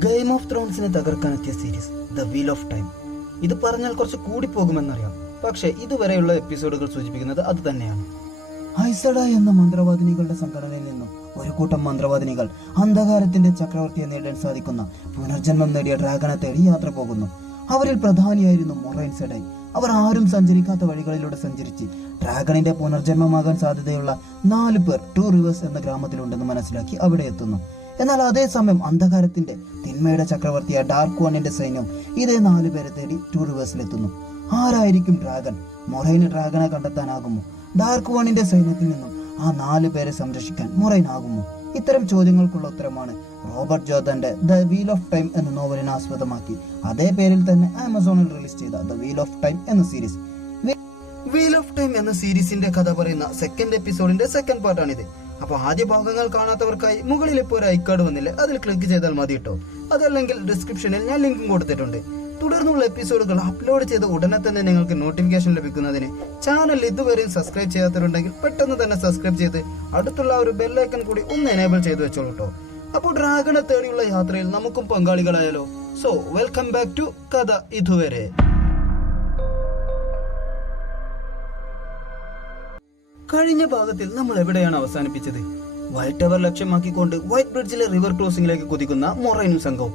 Game of ത്രോൺസിനെ തകർക്കാനെത്തിയ series the wheel of time. ഇത് പറഞ്ഞാൽ കുറച്ച് കൂടിപ്പോകുമെന്നറിയാം, പക്ഷേ ഇതുവരെയുള്ള എപ്പിസോഡുകൾ സൂചിപ്പിക്കുന്നത് അത് തന്നെയാണ്. ഐസഡ എന്ന മന്ത്രവാദിനികളുടെ സംഘടനയിൽ നിന്നും ഒരു കൂട്ടം മന്ത്രവാദിനികൾ അന്ധകാരത്തിന്റെ ചക്രവർത്തിയെ നേടാൻ സാധിക്കുന്ന പുനർജന്മം നേടിയ ഡ്രാഗനെ തേടി യാത്ര പോകുന്നു. അവരിൽ പ്രധാനിയായിരുന്നു മൊറൈൻ സെഡായ്. അവർ ആരും സഞ്ചരിക്കാത്ത വഴികളിലൂടെ സഞ്ചരിച്ച് ഡ്രാഗണിന്റെ പുനർജന്മമാകാൻ സാധ്യതയുള്ള 4 പേർ ടു റിവേഴ്സ് എന്ന ഗ്രാമത്തിലുണ്ടെന്ന് മനസ്സിലാക്കി അവിടെ എത്തുന്നു. എന്നാൽ അതേസമയം അന്ധകാരത്തിന്റെ തിന്മയുടെ ചക്രവർത്തിയായ ഡാർക്ക് വണ്ണിന്റെ സൈന്യം ഇതേ 4 പേരെ തേടി ടു റിവേഴ്സിലെത്തുന്നു. ആരായിരിക്കും ഡ്രാഗൺ? മൊറൈന് ഡ്രാഗനെ കണ്ടെത്താനാകുമോ? ഡാർക്ക് വണ്ണിന്റെ സൈന്യത്തിൽ നിന്നും ആ 4 പേരെ സംരക്ഷിക്കാൻ മൊറൈൻ ആകുമോ? ഇത്തരം ചോദ്യങ്ങൾക്കുള്ള ഉത്തരമാണ് റോബർട്ട് ജോർദന്റെ ദ വീൽ ഓഫ് ടൈം എന്ന നോവലിനെ ആസ്പദമാക്കി അതേ പേരിൽ തന്നെ ആമസോണിൽ റിലീസ് ചെയ്ത ദ വീൽ ഓഫ് ടൈം എന്ന സീരീസ്. വീൽ ഓഫ് ടൈം എന്ന സീരീസിന്റെ കഥ പറയുന്ന സെക്കൻഡ് എപ്പിസോഡിന്റെ സെക്കൻഡ് പാർട്ടാണിത്. അപ്പൊ ആദ്യ ഭാഗങ്ങൾ കാണാത്തവർക്കായി മുകളിൽ ഇപ്പോൾ ഒരു ഐക്കാർഡ് വന്നില്ലേ, അതിൽ ക്ലിക്ക് ചെയ്താൽ മതി കേട്ടോ. അതല്ലെങ്കിൽ ഡിസ്ക്രിപ്ഷനിൽ ഞാൻ ലിങ്കും കൊടുത്തിട്ടുണ്ട്. തുടർന്നുള്ള എപ്പിസോഡുകൾ അപ്ലോഡ് ചെയ്ത് ഉടനെ തന്നെ നിങ്ങൾക്ക് നോട്ടിഫിക്കേഷൻ ലഭിക്കുന്നതിന് ചാനൽ ഇതുവരെയും സബ്സ്ക്രൈബ് ചെയ്യാത്തവരുണ്ടെങ്കിൽ പെട്ടെന്ന് തന്നെ സബ്സ്ക്രൈബ് ചെയ്ത് അടുത്തുള്ള ഒരു ബെല്ലൈക്കൺ കൂടി ഒന്ന് എനേബിൾ ചെയ്ത് വെച്ചോളൂ കേട്ടോ. അപ്പോൾ ഡ്രാഗനെ തേടിയുള്ള യാത്രയിൽ നമുക്കും പങ്കാളികളായാലോ. സോ വെൽക്കം ബാക്ക് ടു കഥ ഇതുവരെ. കഴിഞ്ഞ ഭാഗത്തിൽ നമ്മൾ എവിടെയാണ് അവസാനിപ്പിച്ചത്? വൈറ്റ് ടവർ ലക്ഷ്യമാക്കിക്കൊണ്ട് വൈറ്റ് ബ്രിഡ്ജിലെ റിവർ ക്രോസിംഗിലേക്ക് കുതിക്കുന്ന മൊറൈനും സംഘവും.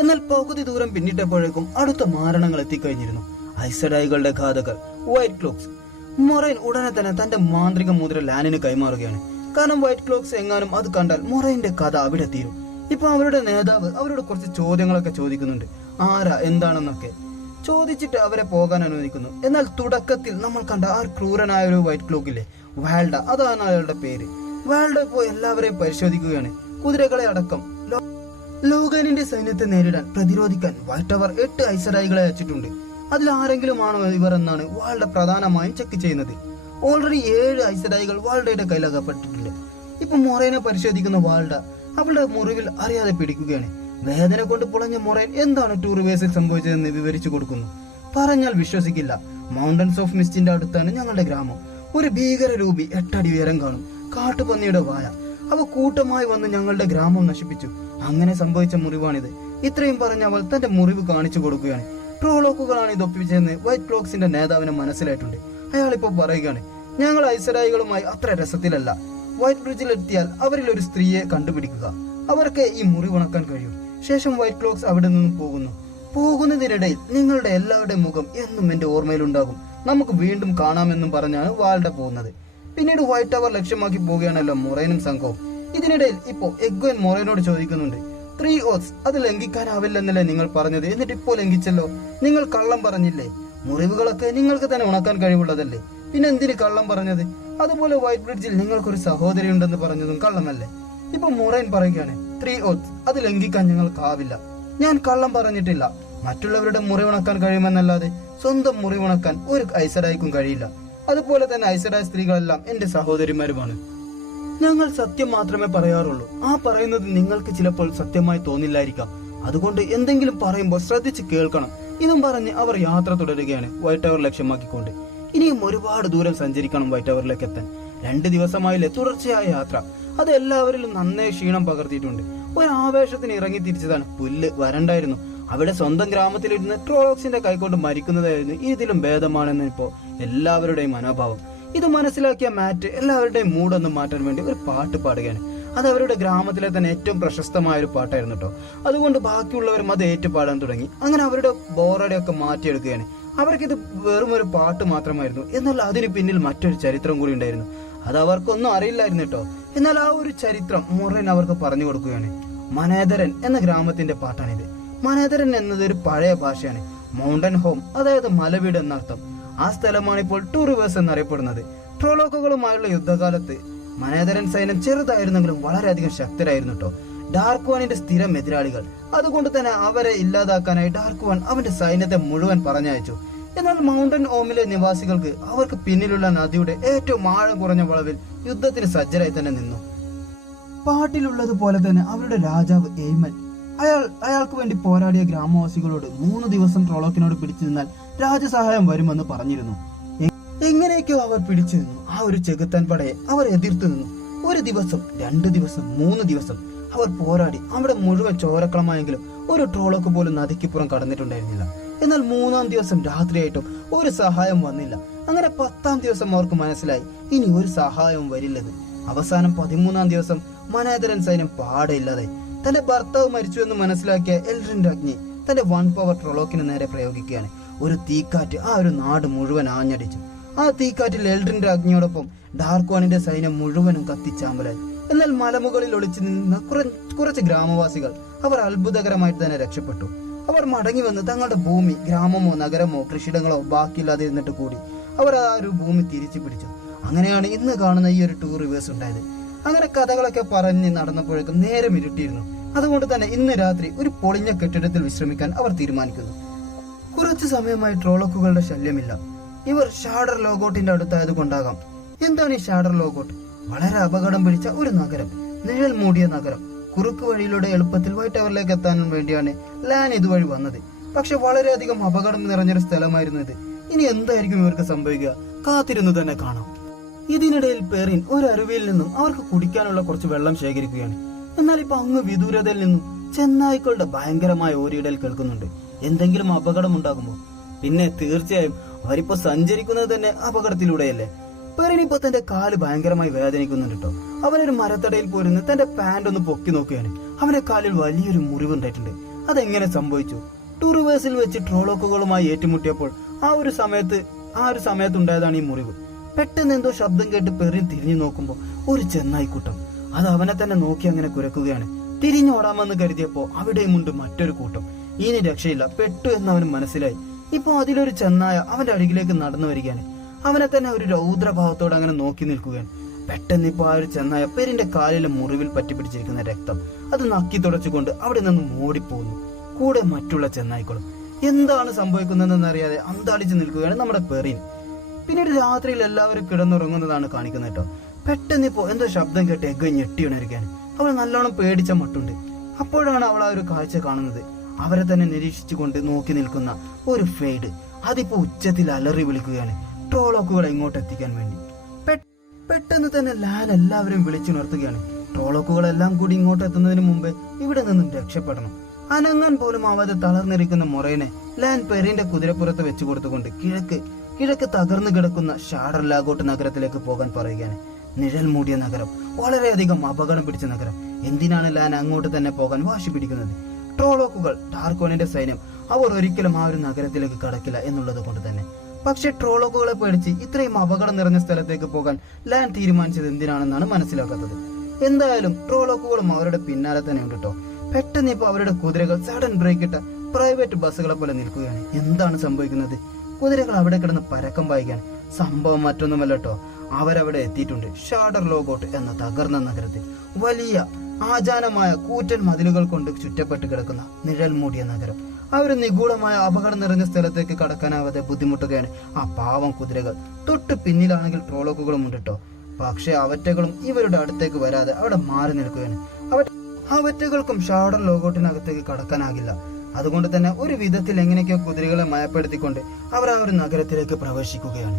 എന്നാൽ പകുതി ദൂരം പിന്നിട്ടപ്പോഴേക്കും അടുത്ത മാരണങ്ങൾ എത്തിക്കഴിഞ്ഞിരുന്നു. ഐസഡായികളുടെ ഘാതകർ വൈറ്റ് ക്ലോക്സ്. മൊറൈൻ ഉടനെ തന്നെ തന്റെ മാന്ത്രിക മുദ്ര ലാനിന് കൈമാറുകയാണ്. കാരണം വൈറ്റ് ക്ലോക്സ് എങ്ങാനും അത് കണ്ടാൽ മൊറൈന്റെ കഥ അവിടെ തീരും. ഇപ്പൊ അവരുടെ നേതാവ് അവരോട് കുറച്ച് ചോദ്യങ്ങളൊക്കെ ചോദിക്കുന്നുണ്ട്, ആരാ എന്താണെന്നൊക്കെ ചോദിച്ചിട്ട് അവരെ പോകാൻ അനുവദിക്കുന്നു. എന്നാൽ തുടക്കത്തിൽ നമ്മൾ കണ്ട ആ ക്രൂരനായ ഒരു വൈറ്റ് ക്ലോക്കില്ലേ, വാൽഡ, അതാണ് അയാളുടെ പേര്. വാൽഡ ഇപ്പോൾ എല്ലാവരെയും പരിശോധിക്കുകയാണ്. കുതിരകളെ അടക്കം ലോഗാനിന്റെ സൈന്യത്തെ നേരിടാൻ പ്രതിരോധിക്കാൻ വൈറ്റ് ടവർ 8 ഐസഡായികളെ അയച്ചിട്ടുണ്ട്. അതിൽ ആരെങ്കിലും ആണോ ഇവർ എന്നാണ് വാൽഡ പ്രധാനമായും ചെക്ക് ചെയ്യുന്നത്. ഓൾറെഡി 7 ഐസഡായികൾ വാൽഡയുടെ കയ്യിലകപ്പെട്ടിട്ടുണ്ട്. ഇപ്പൊ മൊറൈനെ പരിശോധിക്കുന്ന വാൽഡ അവളുടെ മുറിവിൽ അറിയാതെ പിടിക്കുകയാണ്. വേദന കൊണ്ട് പുളഞ്ഞ മൊറൈൻ എന്താണ് ടു റിവേഴ്സിൽ സംഭവിച്ചതെന്ന് വിവരിച്ചു കൊടുക്കുന്നു. പറഞ്ഞാൽ വിശ്വസിക്കില്ല. മൗണ്ടൻസ് ഓഫ് മിസ്റ്റിന്റെ അടുത്താണ് ഞങ്ങളുടെ ഗ്രാമം. ഒരു ഭീകര രൂപി 8 അടി ഉയരം കാണും, കാട്ടുപന്നിയുടെ വായ. അവ കൂട്ടമായി വന്ന് ഞങ്ങളുടെ ഗ്രാമം നശിപ്പിച്ചു. അങ്ങനെ സംഭവിച്ച മുറിവാണിത്. ഇത്രയും പറഞ്ഞ അവൾ തന്റെ മുറിവ് കാണിച്ചു കൊടുക്കുകയാണ്. ട്രോളോക്കുകളാണ് ഇത് ഒപ്പിച്ചതെന്ന് വൈറ്റ് ക്ലോക്സിന്റെ നേതാവിന് മനസ്സിലായിട്ടുണ്ട്. അയാൾ ഇപ്പോൾ പറയുകയാണ്, ഞങ്ങൾ ഐസഡായികളുമായി അത്ര രസത്തിലല്ല. വൈറ്റ് ബ്രിഡ്ജിലെത്തിയാൽ അവരിൽ ഒരു സ്ത്രീയെ കണ്ടുപിടിക്കുക, അവർക്ക് ഈ മുറിവുണക്കാൻ കഴിയും. ശേഷം വൈറ്റ് ക്ലോക്സ് അവിടെ നിന്നും പോകുന്നതിനിടയിൽ നിങ്ങളുടെ എല്ലാവരുടെയും മുഖം എന്നും എന്റെ ഓർമ്മയിലുണ്ടാകും, നമുക്ക് വീണ്ടും കാണാമെന്നും പറഞ്ഞാണ് വാൽഡ പോകുന്നത്. പിന്നീട് വൈറ്റ് ടവർ ലക്ഷ്യമാക്കി പോവുകയാണല്ലോ മൊറൈനും സംഘവും. ഇതിനിടയിൽ ഇപ്പോ എഗ്വൻ മൊറൈനോട് ചോദിക്കുന്നുണ്ട്, 3 ഓത്സ് അത് ലംഘിക്കാനാവില്ലെന്നല്ലേ നിങ്ങൾ പറഞ്ഞത്, എന്നിട്ട് ഇപ്പോൾ ലംഘിച്ചല്ലോ. നിങ്ങൾ കള്ളം പറഞ്ഞില്ലേ? മുറിവുകളൊക്കെ നിങ്ങൾക്ക് തന്നെ ഉണക്കാൻ കഴിവുള്ളതല്ലേ, പിന്നെ എന്തിന് കള്ളം പറഞ്ഞത്? അതുപോലെ വൈറ്റ് ബ്രിഡ്ജിൽ നിങ്ങൾക്കൊരു സഹോദരി ഉണ്ടെന്ന് പറഞ്ഞതും കള്ളമല്ലേ? ഇപ്പൊ മൊറൈൻ പറയുകയാണ്, 3 ഓത്സ് അത് ലംഘിക്കാൻ ഞങ്ങൾക്കാവില്ല. ഞാൻ കള്ളം പറഞ്ഞിട്ടില്ല. മറ്റുള്ളവരുടെ മുറിവുണക്കാൻ കഴിയുമെന്നല്ലാതെ സ്വന്തം മുറിവുണക്കാൻ ഒരു ഐസഡായിക്കും കഴിയില്ല. അതുപോലെ തന്നെ ഐസഡായ സ്ത്രീകളെല്ലാം എന്റെ സഹോദരിമാരുമാണ്. ഞങ്ങൾ സത്യം മാത്രമേ പറയാറുള്ളൂ. ആ പറയുന്നത് നിങ്ങൾക്ക് ചിലപ്പോൾ സത്യമായി തോന്നില്ലായിരിക്കാം. അതുകൊണ്ട് എന്തെങ്കിലും പറയുമ്പോൾ ശ്രദ്ധിച്ച് കേൾക്കണം. ഇതും പറഞ്ഞ് അവർ യാത്ര തുടരുകയാണ് വൈറ്റ് ടവർ ലക്ഷ്യമാക്കിക്കൊണ്ട്. ഇനിയും ഒരുപാട് ദൂരം സഞ്ചരിക്കണം വൈറ്റ് ടവറിലേക്ക് എത്താൻ. 2 ദിവസമായില്ലേ തുടർച്ചയായ യാത്ര. അത് എല്ലാവരിലും നന്നേ ക്ഷീണം പകർത്തിയിട്ടുണ്ട്. ഒരു ആവേശത്തിന് ഇറങ്ങി തിരിച്ചതാണ്. പുല്ല് വരണ്ടായിരുന്നു. അവിടെ സ്വന്തം ഗ്രാമത്തിലിരുന്ന് ട്രോളോക്സിന്റെ കൈകൊണ്ട് മരിക്കുന്നതായിരുന്നു ഇതിലും ഭേദമാണെന്ന് ഇപ്പോ എല്ലാവരുടെയും മനോഭാവം. ഇത് മനസ്സിലാക്കിയ മാറ്റ് എല്ലാവരുടെയും മൂടൊന്നും മാറ്റാൻ വേണ്ടി ഒരു പാട്ട് പാടുകയാണ്. അത് അവരുടെ ഗ്രാമത്തിലെ തന്നെ ഏറ്റവും പ്രശസ്തമായ ഒരു പാട്ടായിരുന്നു കേട്ടോ. അതുകൊണ്ട് ബാക്കിയുള്ളവരും അത് ഏറ്റുപാടാൻ തുടങ്ങി. അങ്ങനെ അവരുടെ ബോറടിയൊക്കെ മാറ്റിയെടുക്കുകയാണ്. അവർക്കിത് വെറും ഒരു പാട്ട് മാത്രമായിരുന്നു. എന്നാൽ അതിന് പിന്നിൽ മറ്റൊരു ചരിത്രം കൂടി ഉണ്ടായിരുന്നു. അത് അവർക്കൊന്നും അറിയില്ലായിരുന്നു കേട്ടോ. എന്നാൽ ആ ഒരു ചരിത്രം മൊറൈൻ അവർക്ക് പറഞ്ഞു കൊടുക്കുകയാണ്. മനേതരൻ എന്ന ഗ്രാമത്തിന്റെ പാട്ടാണിത്. മനേതരൻ എന്നത് ഒരു പഴയ ഭാഷയാണ്. മൗണ്ടൻ ഹോം, അതായത് മലവീട് എന്നർത്ഥം. ആ സ്ഥലമാണ് ഇപ്പോൾ ടു റിവേഴ്സ് എന്നറിയപ്പെടുന്നത്. ട്രോളോക്കുകളുമായുള്ള യുദ്ധകാലത്ത് മനേതരൻ സൈന്യം ചെറുതായിരുന്നെങ്കിലും വളരെയധികം ശക്തരായിരുന്നു കേട്ടോ. ഡാർക്ക് വണ്ണിന്റെ സ്ഥിരം എതിരാളികൾ. അതുകൊണ്ട് തന്നെ അവരെ ഇല്ലാതാക്കാനായി ഡാർക്ക് വൺ അവന്റെ സൈന്യത്തെ മുഴുവൻ പറഞ്ഞയച്ചു. എന്നാൽ മൗണ്ടൻ ഹോമിലെ നിവാസികൾക്ക് അവർക്ക് പിന്നിലുള്ള നദിയുടെ ഏറ്റവും ആഴം കുറഞ്ഞ വളവിൽ യുദ്ധത്തിന് സജ്ജരായി തന്നെ നിന്നു. പാട്ടിലുള്ളതുപോലെ തന്നെ അവരുടെ രാജാവ് എയ്മൻ അയാൾക്ക് വേണ്ടി പോരാടിയ ഗ്രാമവാസികളോട് 3 ദിവസം ട്രോളോക്കിനോട് പിടിച്ചു നിന്നാൽ രാജസഹായം വരുമെന്ന് പറഞ്ഞിരുന്നു. എങ്ങനെയൊക്കെയോ അവർ പിടിച്ചു നിന്നു. ആ ഒരു ചെകുത്താൻ പടയെ അവർ എതിർത്തു നിന്നു. 1 ദിവസം, 2 ദിവസം, 3 ദിവസം. അവർ പോരാടി. അവിടെ മുഴുവൻ ചോരക്കളമായെങ്കിലും ഒരു ട്രോളോക്ക് പോലും നദിക്കുപുറം കടന്നിട്ടുണ്ടായിരുന്നില്ല. എന്നാൽ 3-ാം ദിവസം രാത്രിയായിട്ടും ഒരു സഹായം വന്നില്ല. അങ്ങനെ 10-ാം ദിവസം അവർക്ക് മനസ്സിലായി ഇനി ഒരു സഹായവും വരില്ലത്. അവസാനം 13-ാം ദിവസം മനേതരൻ സൈന്യം പാടെ ഇല്ലാതായി. തന്റെ ഭർത്താവ് മരിച്ചു എന്ന് മനസ്സിലാക്കിയ എൽഡ്രിൻ രാജ്ഞി തന്റെ 1 പവർ ട്രോളോക്കിന് നേരെ പ്രയോഗിക്കുകയാണ്. ഒരു തീക്കാറ്റ് ആ ഒരു നാട് മുഴുവൻ ആഞ്ഞടിച്ചു. ആ തീക്കാറ്റിൽ എൽഡ്രിൻ രാജ്ഞിയോടൊപ്പം ഡാർക്ക് വണിന്റെ സൈന്യം മുഴുവനും കത്തിച്ചാമ്പലായി. എന്നാൽ മലമുകളിൽ ഒളിച്ചു നിന്ന കുറച്ച് ഗ്രാമവാസികൾ അവർ അത്ഭുതകരമായിട്ട് തന്നെ രക്ഷപ്പെട്ടു. അവർ മടങ്ങി വന്ന് തങ്ങളുടെ ഭൂമി, ഗ്രാമമോ നഗരമോ കൃഷിയിടങ്ങളോ ബാക്കിയില്ലാതിരുന്നിട്ട് കൂടി അവർ ആ ഒരു ഭൂമി തിരിച്ചു പിടിച്ചു. അങ്ങനെയാണ് ഇന്ന് കാണുന്ന ഈ ഒരു 2 റിവേഴ്സ് ഉണ്ടായത്. അങ്ങനെ കഥകളൊക്കെ പറഞ്ഞ് നടന്നപ്പോഴേക്കും നേരം ഇരുട്ടിയിരുന്നു. അതുകൊണ്ട് തന്നെ ഇന്ന് രാത്രി ഒരു പൊളിഞ്ഞ കെട്ടിടത്തിൽ വിശ്രമിക്കാൻ അവർ തീരുമാനിക്കുന്നു. കുറച്ചു സമയമായി ട്രോളോക്കുകളുടെ ശല്യമില്ല. ഇവർ ഷാഡർ ലോഗോട്ടിന്റെ അടുത്തായത് കൊണ്ടാകാം. എന്താണ് ഈ ഷാഡർ ലോഗോട്ട്? വളരെ അപകടം പിടിച്ച ഒരു നഗരം, നിഴൽ മൂടിയ നഗരം. കുറുക്ക് വഴിയിലൂടെ എളുപ്പത്തിൽ വൈറ്റ് ടവറിലേക്ക് എത്താനും വേണ്ടിയാണ് ലാൻ ഇതുവഴി വന്നത്. പക്ഷെ വളരെയധികം അപകടം നിറഞ്ഞൊരു സ്ഥലമായിരുന്നു ഇത്. ഇനി എന്തായിരിക്കും ഇവർക്ക് സംഭവിക്കുക? കാത്തിരുന്നു തന്നെ കാണാം. ഇതിനിടയിൽ പെറിൻ ഒരു അരുവിയിൽ നിന്നും അവർക്ക് കുടിക്കാനുള്ള കുറച്ച് വെള്ളം ശേഖരിക്കുകയാണ്. എന്നാൽ ഇപ്പൊ അങ്ങ് വിദൂരതയിൽ നിന്നും ചെന്നായ്ക്കളുടെ ഭയങ്കരമായ ഓരിയിടൽ കേൾക്കുന്നുണ്ട്. എന്തെങ്കിലും അപകടം ഉണ്ടാകുമോ? പിന്നെ തീർച്ചയായും അവരിപ്പോ സഞ്ചരിക്കുന്നത് തന്നെ അപകടത്തിലൂടെയല്ലേ. പെറിനിപ്പോ തന്റെ കാല് ഭയങ്കരമായി വേദനിക്കുന്നുണ്ട് കേട്ടോ. അവനൊരു മരത്തടയിൽ പോരുന്ന് തന്റെ പാന്റ് ഒന്ന് പൊക്കി നോക്കുകയാണ്. അവന്റെ കാലിൽ വലിയൊരു മുറിവുണ്ടായിട്ടുണ്ട്. അതെങ്ങനെ സംഭവിച്ചു? 2 റിവേഴ്സിൽ വെച്ച് ട്രോളോക്കുകളുമായി ഏറ്റുമുട്ടിയപ്പോൾ ആ ഒരു സമയത്ത് ഉണ്ടായതാണ് ഈ മുറിവ്. പെട്ടെന്ന് എന്തോ ശബ്ദം കേട്ട് പെറിൻ തിരിഞ്ഞു നോക്കുമ്പോൾ ഒരു ചെന്നായിക്കൂട്ടം അത് അവനെ തന്നെ നോക്കി അങ്ങനെ കുരക്കുകയാണ്. തിരിഞ്ഞോടാമെന്ന് കരുതിയപ്പോ അവിടെയുമുണ്ട് മറ്റൊരു കൂട്ടം. ഇനി രക്ഷയില്ല, പെട്ടു എന്ന് അവന് മനസ്സിലായി. ഇപ്പൊ അതിലൊരു ചെന്നായ അവന്റെ അരികിലേക്ക് നടന്നു വരികയാണ്. അവനെ തന്നെ ഒരു രൗദ്രഭാവത്തോടെ അങ്ങനെ നോക്കി നിൽക്കുകയാണ്. പെട്ടെന്ന് ഇപ്പൊ ആ ഒരു ചെന്നായ പെരിന്റെ കാലിലെ മുറിവിൽ പറ്റിപ്പിടിച്ചിരിക്കുന്ന രക്തം അത് നക്കി തുടച്ചുകൊണ്ട് അവിടെ നിന്നും ഓടിപ്പോകുന്നു. കൂടെ മറ്റുള്ള ചെന്നായ്ക്കളും. എന്താണ് സംഭവിക്കുന്നതെന്ന് അറിയാതെ അന്താളിച്ച് നിൽക്കുകയാണ് നമ്മുടെ പെറിൻ. പിന്നീട് രാത്രിയിൽ എല്ലാവരും കിടന്നുറങ്ങുന്നതാണ് കാണിക്കുന്നത് കേട്ടോ. പെട്ടെന്ന് ഇപ്പോ എന്തോ ശബ്ദം കേട്ട് എഗ്ഗ ഞെട്ടി ഉണരുകയാണ്. അവൾ നല്ലോണം പേടിച്ച മട്ടുണ്ട്. അപ്പോഴാണ് അവൾ ആ ഒരു കാഴ്ച കാണുന്നത്. അവരെ തന്നെ നിരീക്ഷിച്ചുകൊണ്ട് നോക്കി നിൽക്കുന്ന ഒരു ഫെയ്ഡ് അതിപ്പോ ഉച്ചത്തിൽ അലറി വിളിക്കുകയാണ് ട്രോളോക്കുകളെ ഇങ്ങോട്ട് എത്തിക്കാൻ വേണ്ടി. പെട്ടെന്ന് തന്നെ ലാൻ എല്ലാവരും വിളിച്ചുണർത്തുകയാണ്. ട്രോളോക്കുകളെല്ലാം കൂടി ഇങ്ങോട്ട് എത്തുന്നതിന് മുമ്പ് ഇവിടെ നിന്നും രക്ഷപ്പെടണം. അനങ്ങാൻ പോലും ആവാതെ തളർന്നിരിക്കുന്ന മൊറൈനെ ലാൻ പെറിന്റെ കുതിരപ്പുറത്ത് വെച്ചു കൊടുത്തുകൊണ്ട് കിഴക്ക് തകർന്നു കിടക്കുന്ന ഷാഡർ ലാഗോട്ട് നഗരത്തിലേക്ക് പോകാൻ പറയുകയാണ്. നിഴൽ മൂടിയ നഗരം, വളരെയധികം അപകടം പിടിച്ച നഗരം. എന്തിനാണ് ലാൻ അങ്ങോട്ട് തന്നെ പോകാൻ വാശി പിടിക്കുന്നത്? ട്രോളോക്കുകൾ, ഡാർക്ക് വണിന്റെ സൈന്യം, അവർ ഒരിക്കലും ആ ഒരു നഗരത്തിലേക്ക് കടക്കില്ല എന്നുള്ളത് കൊണ്ട് തന്നെ. പക്ഷെ ട്രോളോക്കുകളെ പേടിച്ച് ഇത്രയും അപകടം നിറഞ്ഞ സ്ഥലത്തേക്ക് പോകാൻ ലാൻ തീരുമാനിച്ചത് എന്തിനാണെന്നാണ് മനസ്സിലാക്കാത്തത്. എന്തായാലും ട്രോളോക്കുകളും അവരുടെ പിന്നാലെ തന്നെ ഉണ്ട് കേട്ടോ. പെട്ടെന്ന് ഇപ്പൊ അവരുടെ കുതിരകൾ സഡൻ ബ്രേക്ക് ഇട്ട പ്രൈവറ്റ് ബസ്സുകളെ പോലെ നിൽക്കുകയാണ്. എന്താണ് സംഭവിക്കുന്നത്? കുതിരകൾ അവിടെ കിടന്ന് പരക്കം പായിക്കുകയാണ്. സംഭവം മറ്റൊന്നുമല്ല കേട്ടോ, അവരവിടെ എത്തിയിട്ടുണ്ട്. ഷാഡർ ലോഗോട്ട് എന്ന തകർന്ന നഗരത്തിൽ വലിയ ആജാനമായ കൂറ്റൻ മതിലുകൾ കൊണ്ട് ചുറ്റപ്പെട്ട് കിടക്കുന്ന നിഴൽ മൂടിയ നഗരം. ആ ഒരു നിഗൂഢമായ അപകടം നിറഞ്ഞ സ്ഥലത്തേക്ക് കടക്കാനാവാതെ ബുദ്ധിമുട്ടുകയാണ് ആ പാവം കുതിരകൾ. തൊട്ട് പിന്നിലാണെങ്കിൽ ട്രോളോക്കുകളും ഉണ്ട് കേട്ടോ. പക്ഷെ അവറ്റകളും ഇവരുടെ അടുത്തേക്ക് വരാതെ അവിടെ മാറി നിൽക്കുകയാണ്. അവറ്റകൾക്കും ഷാഡർ ലോഗോട്ടിനകത്തേക്ക് കടക്കാനാകില്ല. അതുകൊണ്ട് തന്നെ ഒരു വിധത്തിൽ എങ്ങനെയൊക്കെയോ കുതിരകളെ മയപ്പെടുത്തിക്കൊണ്ട് അവർ ആ ഒരു നഗരത്തിലേക്ക് പ്രവേശിക്കുകയാണ്.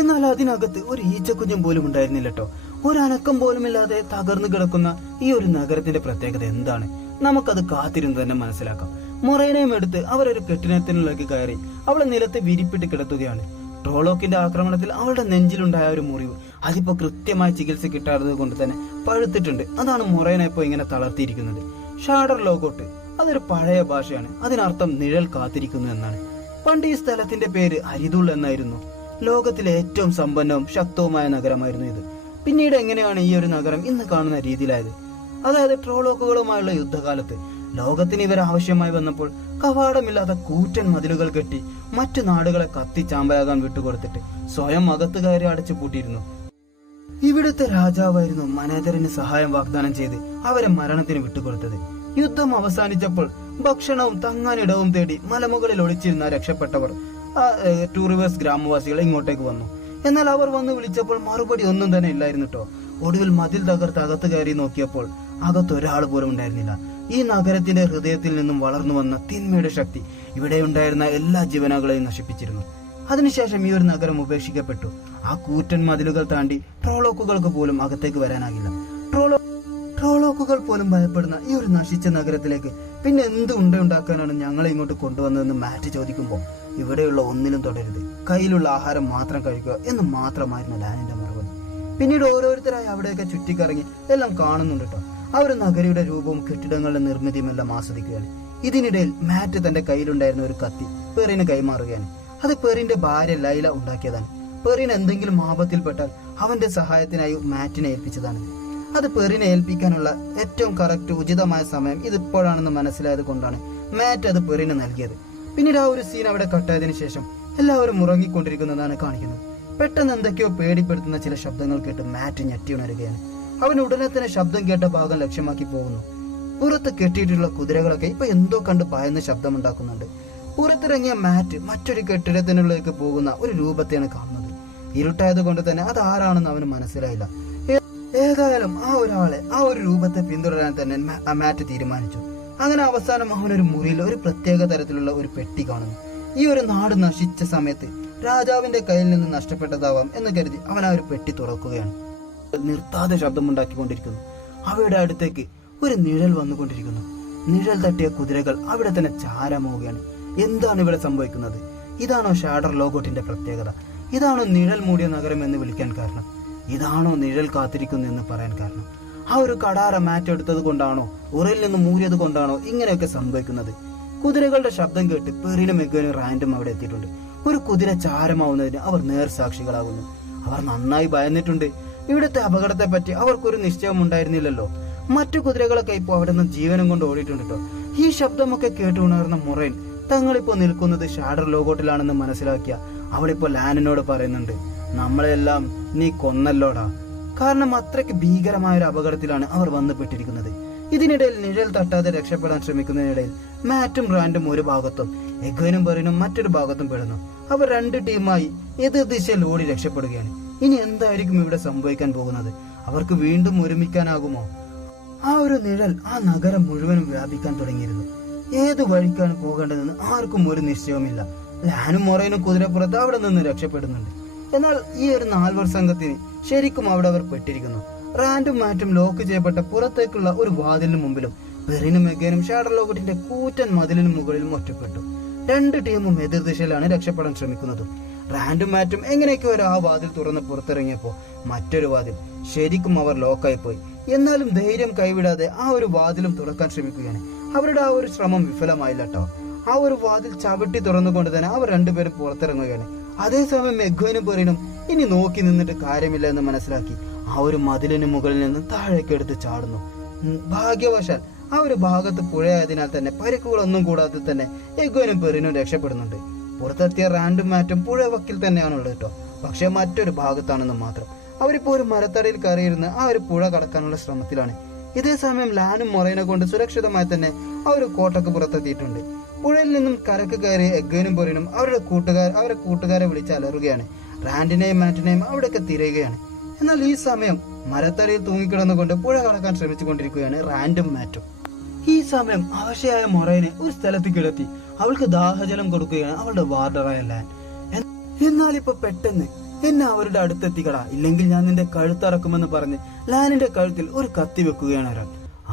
എന്നാൽ അതിനകത്ത് ഒരു ഈച്ചക്കുഞ്ഞും പോലും ഉണ്ടായിരുന്നില്ല കേട്ടോ. ഒരനക്കം പോലുമില്ലാതെ തകർന്നു കിടക്കുന്ന ഈ ഒരു നഗരത്തിന്റെ പ്രത്യേകത എന്താണ്? നമുക്കത് കാത്തിരുന്ന് തന്നെ മനസ്സിലാക്കാം. മൊറൈനയും എടുത്ത് അവരൊരു കെട്ടിടത്തിനുള്ളിലേക്ക് കയറി അവളെ നിലത്ത് വിരിപ്പിട്ട് കിടത്തുകയാണ്. ട്രോളോക്കിന്റെ ആക്രമണത്തിൽ അവളുടെ നെഞ്ചിലുണ്ടായ ഒരു മുറിവ് അതിപ്പോ കൃത്യമായ ചികിത്സ കിട്ടാത്തത് കൊണ്ട് തന്നെ പഴുത്തിട്ടുണ്ട്. അതാണ് മൊറൈന ഇപ്പോ ഇങ്ങനെ തളർത്തിയിരിക്കുന്നത്. ഷാഡർ ലോഗോട്ട് അതൊരു പഴയ ഭാഷയാണ്. അതിനർത്ഥം നിഴൽ കാത്തിരിക്കുന്നു എന്നാണ്. പണ്ട് ഈ സ്ഥലത്തിന്റെ പേര് അരിദുൾ എന്നായിരുന്നു. ലോകത്തിലെ ഏറ്റവും സമ്പന്നവും ശക്തവുമായ നഗരമായിരുന്നു ഇത്. പിന്നീട് എങ്ങനെയാണ് ഈ ഒരു നഗരം ഇന്ന് കാണുന്ന രീതിയിലായത്? അതായത് ട്രോളോക്കുകളുമായുള്ള യുദ്ധകാലത്ത് ലോകത്തിന് ഇവർ ആവശ്യമായി വന്നപ്പോൾ കവാടമില്ലാത്ത കൂറ്റൻ മതിലുകൾ കെട്ടി മറ്റു നാടുകളെ കത്തിച്ചാമ്പലാകാൻ വിട്ടുകൊടുത്തിട്ട് സ്വയം അകത്ത് കയറി അടച്ചു പൂട്ടിയിരുന്നു. ഇവിടുത്തെ രാജാവായിരുന്നു മനേതരന് സഹായം വാഗ്ദാനം ചെയ്ത് അവരെ മരണത്തിന് വിട്ടുകൊടുത്തത്. യുദ്ധം അവസാനിച്ചപ്പോൾ ഭക്ഷണവും തങ്ങാനിടവും തേടി മലമുകളിൽ ഒളിച്ചിരുന്ന രക്ഷപ്പെട്ടവർ 2 റിവേഴ്സ് ഗ്രാമവാസികൾ ഇങ്ങോട്ടേക്ക് വന്നു. എന്നാൽ അവർ വന്ന് വിളിച്ചപ്പോൾ മറുപടി ഒന്നും തന്നെ ഇല്ലായിരുന്നു കേട്ടോ. ഒടുവിൽ മതിൽ തകർത്ത് അകത്ത് കയറി നോക്കിയപ്പോൾ അകത്തൊരാൾ പോലും ഉണ്ടായിരുന്നില്ല. ഈ നഗരത്തിന്റെ ഹൃദയത്തിൽ നിന്നും വളർന്നു വന്ന തിന്മയുടെ ശക്തി ഇവിടെ ഉണ്ടായിരുന്ന എല്ലാ ജീവനകളെയും നശിപ്പിച്ചിരുന്നു. അതിനുശേഷം ഈ ഒരു നഗരം ഉപേക്ഷിക്കപ്പെട്ടു. ആ കൂറ്റൻ മതിലുകൾ താണ്ടി ട്രോളോക്കുകൾക്ക് പോലും അകത്തേക്ക് വരാനാകില്ല. ട്രോളോക്കുകൾ പോലും ഭയപ്പെടുന്ന ഈ ഒരു നശിച്ച നഗരത്തിലേക്ക് പിന്നെ എന്ത് ഉണ്ടാക്കാനാണ് ഞങ്ങളെ ഇങ്ങോട്ട് കൊണ്ടുവന്നതെന്ന് മാറ്റ് ചോദിക്കുമ്പോൾ ഇവിടെയുള്ള ഒന്നിലും തുടരുത്, കയ്യിലുള്ള ആഹാരം മാത്രം കഴിക്കുക എന്ന് മാത്രമായിരുന്നു ലാനിന്റെ മറുപടി. പിന്നീട് ഓരോരുത്തരായി അവിടെയൊക്കെ ചുറ്റിക്കറങ്ങി എല്ലാം കാണുന്നുണ്ട് കേട്ടോ. അവർ നഗരിയുടെ രൂപവും കെട്ടിടങ്ങളുടെ നിർമ്മിതിയും എല്ലാം ആസ്വദിക്കുകയാണ്. ഇതിനിടയിൽ മാറ്റ് തന്റെ കയ്യിലുണ്ടായിരുന്ന ഒരു കത്തി പെറിന് കൈമാറുകയാണ്. അത് പെറിന്റെ ഭാര്യ ലൈല ഉണ്ടാക്കിയതാണ്. പെറിന് എന്തെങ്കിലും ആപത്തിൽപ്പെട്ടാൽ അവന്റെ സഹായത്തിനായി മാറ്റിനെ ഏൽപ്പിച്ചതാണ്. അത് പെറിനെ ഏൽപ്പിക്കാനുള്ള ഏറ്റവും കറക്റ്റ് ഉചിതമായ സമയം ഇതിപ്പോഴാണെന്ന് മനസ്സിലായത് കൊണ്ടാണ് മാറ്റ് അത് പെറിന് നൽകിയത്. പിന്നീട് ആ ഒരു സീൻ അവിടെ കട്ടായതിനു ശേഷം എല്ലാവരും ഉറങ്ങിക്കൊണ്ടിരിക്കുന്നതാണ് കാണിക്കുന്നത്. പെട്ടെന്ന് എന്തൊക്കെയോ പേടിപ്പെടുത്തുന്ന ചില ശബ്ദങ്ങൾ കേട്ട് മാറ്റ് ഞെട്ടി ഉണരുകയാണ്. അവൻ ഉടനെ തന്നെ ശബ്ദം കേട്ട ഭാഗം ലക്ഷ്യമാക്കി പോകുന്നു. പുറത്ത് കെട്ടിയിട്ടുള്ള കുതിരകളൊക്കെ ഇപ്പൊ എന്തോ കണ്ട് ഭയന്ന് ശബ്ദമുണ്ടാക്കുന്നുണ്ട്. പുറത്തിറങ്ങിയ മാറ്റ് മറ്റൊരു കെട്ടിടത്തിനുള്ളിലേക്ക് പോകുന്ന ഒരു രൂപത്തെയാണ് കാണുന്നത്. ഇരുട്ടായത് കൊണ്ട് തന്നെ അത് ആരാണെന്ന് അവന് മനസ്സിലായില്ല. ഏതായാലും ആ ഒരാളെ ആ ഒരു രൂപത്തെ പിന്തുടരാൻ തന്നെ മാറ്റ് തീരുമാനിച്ചു. അങ്ങനെ അവസാനം അവനൊരു മുറിയിൽ ഒരു പ്രത്യേക തരത്തിലുള്ള ഒരു പെട്ടി കാണുന്നു. ഈ ഒരു നാട് നശിച്ച സമയത്ത് രാജാവിന്റെ കയ്യിൽ നിന്ന് നഷ്ടപ്പെട്ടതാവാം എന്ന് കരുതി അവൻ ആ ഒരു പെട്ടി തുറക്കുകയാണ്. നിർത്താതെ ശബ്ദമുണ്ടാക്കിക്കൊണ്ടിരിക്കുന്നു. അവയുടെ അടുത്തേക്ക് ഒരു നിഴൽ വന്നുകൊണ്ടിരിക്കുന്നു. നിഴൽ തട്ടിയ കുതിരകൾ അവിടെ തന്നെ ചാരമാവുകയാണ്. എന്താണ് ഇവിടെ സംഭവിക്കുന്നത്? ഇതാണോ ഷാഡർ ലോഗോട്ടിന്റെ പ്രത്യേകത? ഇതാണോ നിഴൽ മൂടിയ നഗരം എന്ന് വിളിക്കാൻ കാരണം? ഇതാണോ നിഴൽ കാത്തിരിക്കുന്നു എന്ന് പറയാൻ കാരണം? ആ ഒരു കടാര മാറ്റെടുത്തത് കൊണ്ടാണോ, ഉറയിൽ നിന്ന് മൂരിയത് കൊണ്ടാണോ ഇങ്ങനെയൊക്കെ സംഭവിക്കുന്നത്? കുതിരകളുടെ ശബ്ദം കേട്ട് പെറിനും മെഗ്ഗനും റാൻഡും അവിടെ എത്തിയിട്ടുണ്ട്. ഒരു കുതിര ചാരമാവുന്നതിന് അവർ നേർസാക്ഷികളാകുന്നു. അവർ നന്നായി ഭയന്നിട്ടുണ്ട്. ഇവിടുത്തെ അപകടത്തെ പറ്റി അവർക്കൊരു നിശ്ചയം ഉണ്ടായിരുന്നില്ലല്ലോ. മറ്റു കുതിരകളൊക്കെ ഇപ്പോൾ അവിടെ നിന്ന് ജീവനം കൊണ്ട് ഓടിയിട്ടുണ്ട് കേട്ടോ. ഈ ശബ്ദമൊക്കെ കേട്ട് ഉണർന്ന മൊറൈൻ തങ്ങളിപ്പോ നിൽക്കുന്നത് ഷാഡർ ലോഗോട്ടിലാണെന്ന് മനസ്സിലാക്കിയ അവളിപ്പോ ലാനിനോട് പറയുന്നുണ്ട്, നമ്മളെല്ലാം നീ കൊന്നല്ലോടാ. കാരണം അത്രയ്ക്ക് ഭീകരമായ ഒരു അപകടത്തിലാണ് അവർ വന്നുപെട്ടിരിക്കുന്നത്. ഇതിനിടയിൽ നിഴൽ തട്ടാതെ രക്ഷപ്പെടാൻ ശ്രമിക്കുന്നതിനിടയിൽ മാറ്റും റാൻഡും ഒരു ഭാഗത്തും എഗ്വനും പെറിനും മറ്റൊരു ഭാഗത്തും പെടുന്നു. അവർ രണ്ട് ടീമായി എതിർ ദിശയിൽ ഓടി രക്ഷപ്പെടുകയാണ്. ഇനി എന്തായിരിക്കും ഇവിടെ സംഭവിക്കാൻ പോകുന്നത്? അവർക്ക് വീണ്ടും ഒരുമിക്കാനാകുമോ? ആ ഒരു നിഴൽ ആ നഗരം മുഴുവനും വ്യാപിക്കാൻ തുടങ്ങിയിരുന്നു. ഏതു വഴിക്കാണ് പോകേണ്ടതെന്ന് ആർക്കും ഒരു നിശ്ചയവുമില്ല. ലാനും മൊറൈനും കുതിരപ്പുറത്ത് അവിടെ നിന്ന് രക്ഷപ്പെടുന്നുണ്ട്. എന്നാൽ ഈ ഒരു 4 സംഘത്തിന് ശരിക്കും അവിടെ അവർ പെട്ടിരിക്കുന്നു. റാൻഡും മാറ്റും ലോക്ക് ചെയ്യപ്പെട്ട പുറത്തേക്കുള്ള ഒരു വാതിലിന് മുമ്പിലും പെറിനും മെഗനും ഷാഡർ ലോഗോട്ടിന്റെ കൂറ്റൻ മതിലിന് മുകളിലും ഒറ്റപ്പെട്ടു. രണ്ട് ടീമും എതിർ ദിശയിലാണ് രക്ഷപ്പെടാൻ ശ്രമിക്കുന്നത്. റാൻഡും മാറ്റും എങ്ങനെയൊക്കെ ആ വാതിൽ തുറന്ന് പുറത്തിറങ്ങിയപ്പോ മറ്റൊരു വാതിൽ ശരിക്കും അവർ ലോക്കായി പോയി. എന്നാലും ധൈര്യം കൈവിടാതെ ആ ഒരു വാതിലും തുറക്കാൻ ശ്രമിക്കുകയാണ്. അവരുടെ ആ ഒരു ശ്രമം വിഫലമായില്ല കേട്ടോ. ആ ഒരു വാതിൽ ചവിട്ടി തുറന്നുകൊണ്ട് തന്നെ അവർ രണ്ടുപേരും പുറത്തിറങ്ങുകയാണ്. അതേസമയം മെഗ്വനും പെറിനും ഇനി നോക്കി നിന്നിട്ട് കാര്യമില്ല എന്ന് മനസ്സിലാക്കി ആ ഒരു മതിലിന് മുകളിൽ നിന്ന് താഴേക്ക് എടുത്ത് ചാടുന്നു. ഭാഗ്യവശാൽ ആ ഒരു ഭാഗത്ത് പുഴയായതിനാൽ തന്നെ പരിക്കുകളൊന്നും കൂടാതെ തന്നെ എഗ്വനും പെറിനും രക്ഷപ്പെടുന്നുണ്ട്. പുറത്തെത്തിയ റാൻഡും മാറ്റും പുഴ വക്കിൽ തന്നെയാണുള്ളത് കേട്ടോ. പക്ഷെ മറ്റൊരു ഭാഗത്താണെന്ന് മാത്രം. അവരിപ്പോ ഒരു മരത്തടിയിൽ കയറിയിരുന്ന് ആ ഒരു പുഴ കടക്കാനുള്ള ശ്രമത്തിലാണ്. ഇതേ സമയം ലാനും മൊറൈനെ കൊണ്ട് സുരക്ഷിതമായി തന്നെ ആ ഒരു കോട്ടക്ക് പുറത്തെത്തിയിട്ടുണ്ട്. പുഴയിൽ നിന്നും കരക്ക് കയറിയ എഗ്വനും പെറിനും അവരുടെ കൂട്ടുകാരെ വിളിച്ച് അലറുകയാണ്. റാൻഡിനെയും മാറ്റിനെയും അവിടെയൊക്കെ തിരയുകയാണ്. എന്നാൽ ഈ സമയം മരത്തടിയിൽ തൂങ്ങിക്കിടന്നുകൊണ്ട് പുഴ കടക്കാൻ ശ്രമിച്ചുകൊണ്ടിരിക്കുകയാണ് റാൻഡും മാറ്റും. ഈ സമയം അവശയായ മൊറൈനെ ഒരു സ്ഥലത്ത് കിടത്തി അവൾക്ക് ദാഹജലം കൊടുക്കുകയാണ് അവളുടെ വാർഡറായ ലാൻ. എന്നാൽ ഇപ്പൊ പെട്ടെന്ന് എന്നെ അവരുടെ അടുത്തെത്തിക്കടാ, ഇല്ലെങ്കിൽ ഞാൻ നിന്റെ കഴുത്തറക്കുമെന്ന് പറഞ്ഞ് ലാനിന്റെ കഴുത്തിൽ ഒരു കത്തി വെക്കുകയാണ് ഒരാൾ.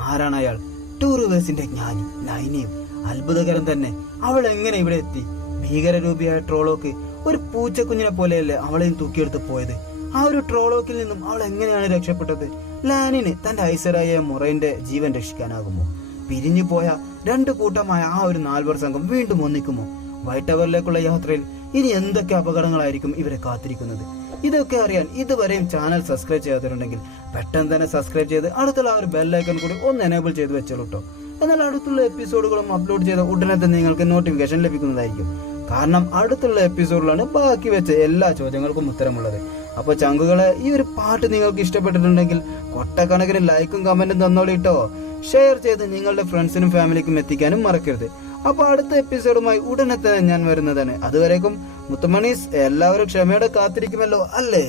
ആരാണ് അയാൾ? ടൂറിവേഴ്സിന്റെ ജ്ഞാനി ലൈനിയും. അത്ഭുതകരം തന്നെ, അവൾ എങ്ങനെ ഇവിടെ എത്തി? ഭീകരരൂപിയായ ട്രോളോക്ക് ഒരു പൂച്ചക്കുഞ്ഞിനെ പോലെയല്ലേ അവളെയും തൂക്കിയെടുത്ത് പോയത്? ആ ഒരു ട്രോളോക്കിൽ നിന്നും അവൾ എങ്ങനെയാണ് രക്ഷപ്പെട്ടത്? ലാനിന് തന്റെ ഐസറായ മൊറൈന്റെ ജീവൻ രക്ഷിക്കാനാകുമോ? പിരിഞ്ഞു പോയ രണ്ടു കൂട്ടമായ ആ ഒരു 4 സംഘം വീണ്ടും ഒന്നിക്കുമോ? വൈറ്റ് ടവറിലേക്കുള്ള യാത്രയിൽ ഇനി എന്തൊക്കെ അപകടങ്ങളായിരിക്കും ഇവരെ കാത്തിരിക്കുന്നത്? ഇതൊക്കെ അറിയാൻ ഇതുവരെയും ചാനൽ സബ്സ്ക്രൈബ് ചെയ്യാത്തവരുണ്ടെങ്കിൽ പെട്ടെന്ന് തന്നെ സബ്സ്ക്രൈബ് ചെയ്ത് അടുത്തുള്ള ആ ഒരു ബെല്ലൈക്കൺ കൂടി ഒന്ന് എനേബിൾ ചെയ്ത് വെച്ചോളൂ കേട്ടോ. എന്നാൽ അടുത്തുള്ള എപ്പിസോഡുകളും അപ്ലോഡ് ചെയ്ത ഉടനെ തന്നെ നിങ്ങൾക്ക് നോട്ടിഫിക്കേഷൻ ലഭിക്കുന്നതായിരിക്കും. കാരണം അടുത്തുള്ള എപ്പിസോഡിലാണ് ബാക്കി വെച്ച എല്ലാ ചോദ്യങ്ങൾക്കും ഉത്തരമുള്ളത്. അപ്പൊ ചങ്കുകളെ, ഈ ഒരു പാട്ട് നിങ്ങൾക്ക് ഇഷ്ടപ്പെട്ടിട്ടുണ്ടെങ്കിൽ കൊട്ടക്കണക്കിന് ലൈക്കും കമന്റും തന്നോളിട്ടോ. ഷെയർ ചെയ്ത് നിങ്ങളുടെ ഫ്രണ്ട്സിനും ഫാമിലിക്കും എത്തിക്കാനും മറക്കരുത്. അപ്പൊ അടുത്ത എപ്പിസോഡുമായി ഉടനെ തന്നെ ഞാൻ വരുന്നതാണ്. അതുവരേക്കും മുത്തുമണീസ് എല്ലാവരും ക്ഷമയോടെ കാത്തിരിക്കുമല്ലോ അല്ലേ?